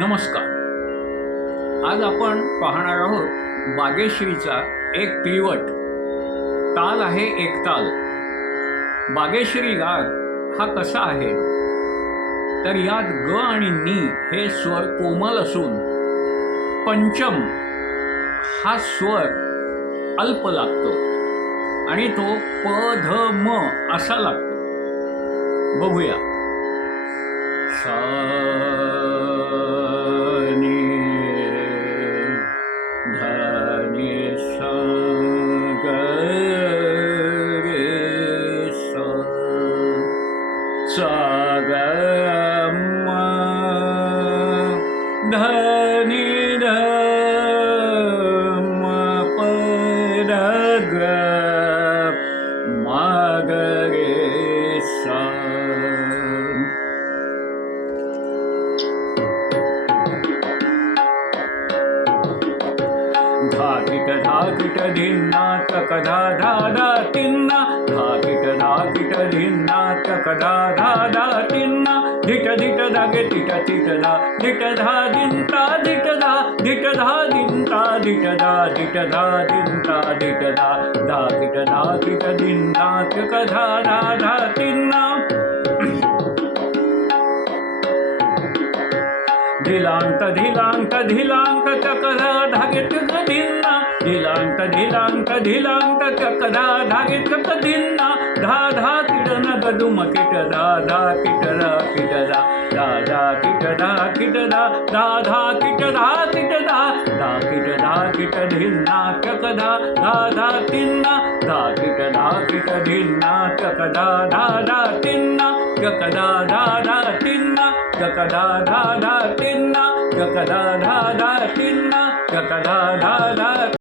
नमस्कार. आज आपण पाहणार आहोत बागेश्रीचा एक त्रिवट ताल आहे एक ताल. बागेश्री राग हा कसा आहे? तर यात ग आणि नी हे स्वर कोमल असून पंचम हा स्वर अल्प लागतो आणि तो प ध म असा लागतो. बघूया. सा नि ಧಾಕಿಟ ಧಾಕಿಟ ಧಿನ್ನ ತಕದ ಧಾದ ತಿನ್ನ ಧಾಕಿಟ ಧಾಕಿಟ ಧಿನ್ನ ತಕದ ಧಾದ ತಿನ್ನ ಧಿಟ ಧಿಟ ಧಗೆ ತಿಟ ತಿಟದ ಧಿಟ ಧಾ ದಿಂತ ಧಿಟದ ಧಿಟ ಧಾ ದಿಂತ ಧಿಟದ ಧಿಟ ಧಾ ದಿಂತ ಧಿಟದ ಧಾಕಿಟ ಧಾಕಿಟ ಧಿನ್ನ ತಕದ ಧಾದ ತಿನ್ನ धिलांक धिलांक धिलांक धा चकरा धागेत गदिन्ना धिलांत धिलांक धिलांक चकरा धागेत गदिन्ना धा धा किडन गदुम किट धा धा किट रा धा धा किटदा किट धा धा धा किटदा किट धा किटदा धा चकदा धा किट धा धा तिन्ना. धा किटदा धा किट धा धा तिन्ना. चकदा धा धा तिन्ना चकधा धा धा तिन्ना चकधा धा धा तिन्ना चकधा धा धा